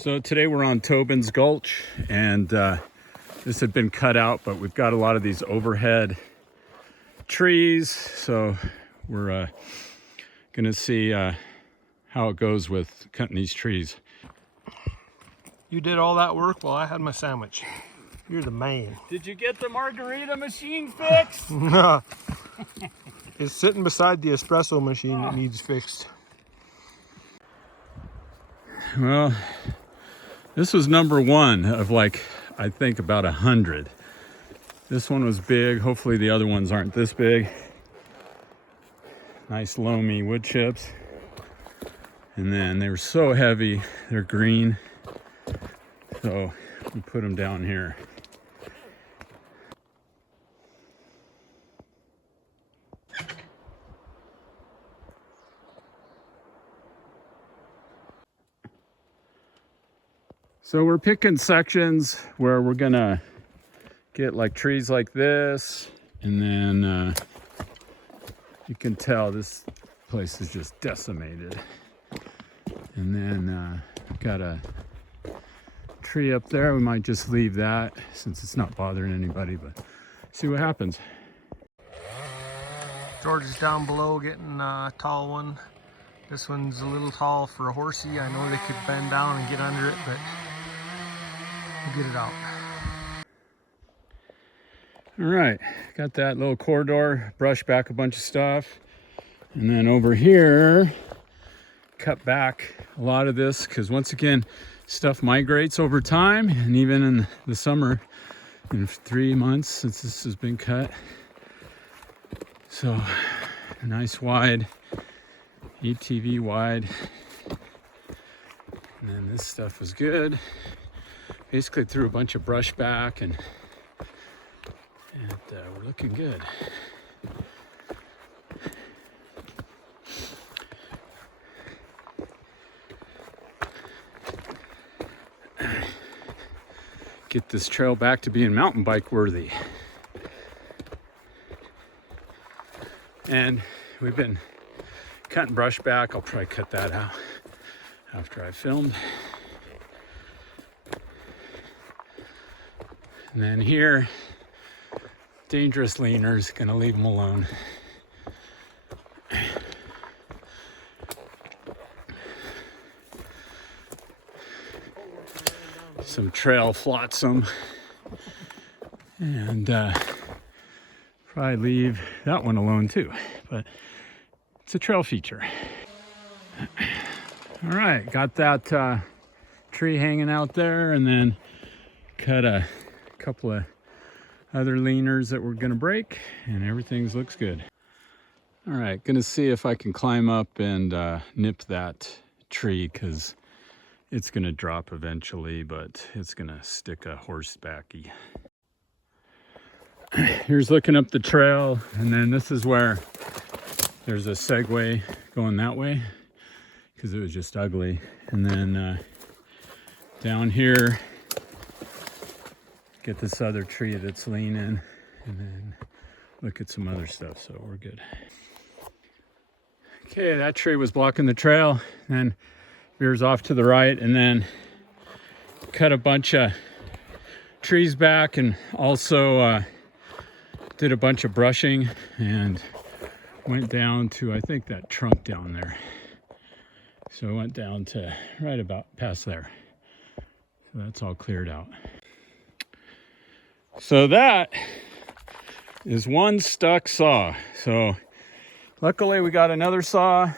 So today we're on Tobins Gulch, and this had been cut out, but we've got a lot of these overhead trees. So we're gonna see how it goes with cutting these trees. You did all that work while I had my sandwich. You're the man. Did you get the margarita machine fixed? It's sitting beside the espresso machine that needs fixed. Well, this was number one of I think about 100. This one was big. Hopefully the other ones aren't this big. Nice loamy wood chips. And then they were so heavy, they're green. So we put them down here. So we're picking sections where we're gonna get trees like this, and then you can tell this place is just decimated. And then got a tree up there. We might just leave that since it's not bothering anybody, but see what happens. George is down below getting a tall one. This one's a little tall for a horsey. I know they could bend down and get under it, but we'll get it out. All right, got that little corridor, brushed back a bunch of stuff. And then over here, cut back a lot of this, because once again, stuff migrates over time, and even in the summer, in 3 months since this has been cut. So, a nice wide, ATV wide. And then this stuff was good. Basically threw a bunch of brush back, and we're looking good. Get this trail back to being mountain bike worthy. And we've been cutting brush back. I'll probably cut that out after I filmed. And then here, dangerous leaners, gonna leave them alone. Some trail flotsam, and probably leave that one alone too, but it's a trail feature. All right, got that tree hanging out there, and then cut a couple of other leaners that we're gonna break, and everything looks good. All right, gonna see if I can climb up and nip that tree, because it's gonna drop eventually, but it's gonna stick a horse backy. Here's looking up the trail, and then this is where there's a segue going that way, because it was just ugly. And then down here, get this other tree that's leaning, and then look at some other stuff, so we're good. Okay, that tree was blocking the trail, and veers off to the right, and then cut a bunch of trees back, and also did a bunch of brushing, and went down to, I think, that trunk down there. So I went down to right about past there. So that's all cleared out. So that is one stuck saw. So luckily we got another saw.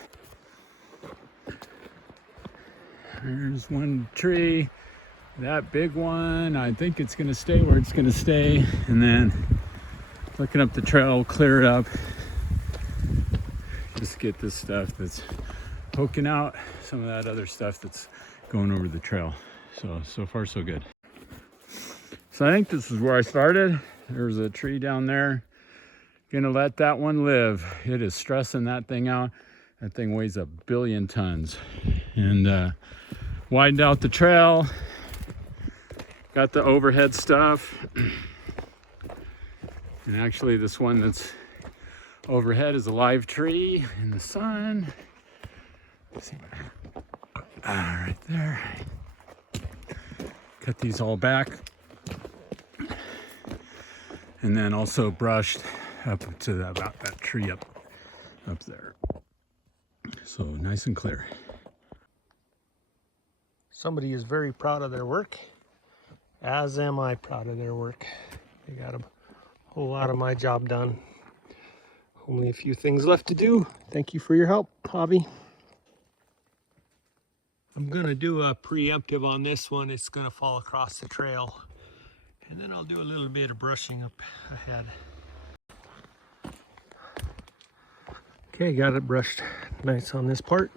There's one tree, that big one. I think it's gonna stay where it's gonna stay. And then looking up the trail, clear it up. Just get this stuff that's poking out, some of that other stuff that's going over the trail. So far so good. So I think this is where I started. There's a tree down there. Gonna let that one live. It is stressing that thing out. That thing weighs 1 billion tons. And widened out the trail. Got the overhead stuff. And actually this one that's overhead is a live tree in the sun. Let's see what, right there. cut these all back. And then also brushed up to about that tree up there. So nice and clear. Somebody is very proud of their work, as am I proud of their work. They got a whole lot of my job done. Only a few things left to do. Thank you for your help, Javi. I'm gonna do a preemptive on this one. It's gonna fall across the trail. And then I'll do a little bit of brushing up ahead. Okay, got it brushed nice on this part.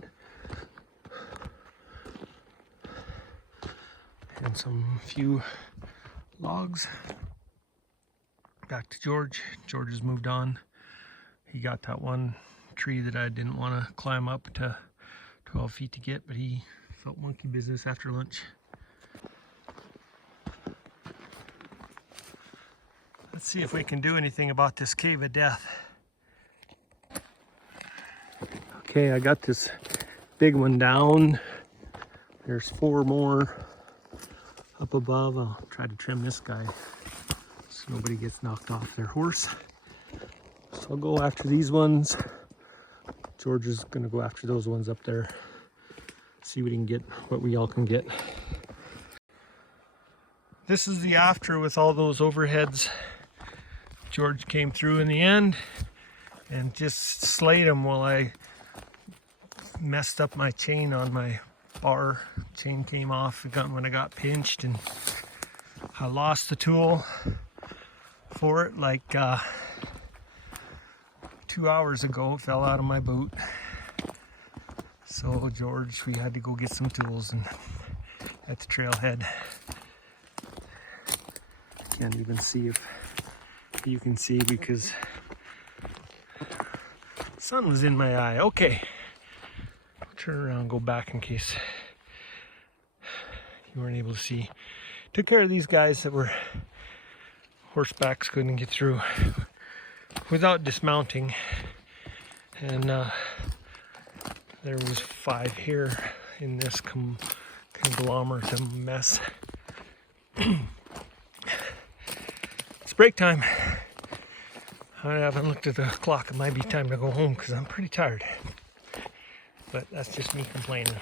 And some few logs. Back to George. George has moved on. He got that one tree that I didn't want to climb up to 12 feet to get, but he felt monkey business after lunch. Let's see if we can do anything about this cave of death. Okay, I got this big one down. There's 4 more up above. I'll try to trim this guy so nobody gets knocked off their horse. So I'll go after these ones. George is gonna go after those ones up there. See what he can get, what we all can get. This is the after with all those overheads. George came through in the end and just slayed them while I messed up my chain on my bar. Chain came off when I got pinched, and I lost the tool for it like 2 hours ago. It fell out of my boot. So George, we had to go get some tools and at the trailhead. Can't even see if you can see because the sun was in my eye. Okay, turn around and go back in case you weren't able to see. Took care of these guys that were horsebacks, couldn't get through without dismounting, and there was 5 here in this conglomerate of mess. It's break time. I haven't looked at the clock. It might be time to go home because I'm pretty tired. But that's just me complaining.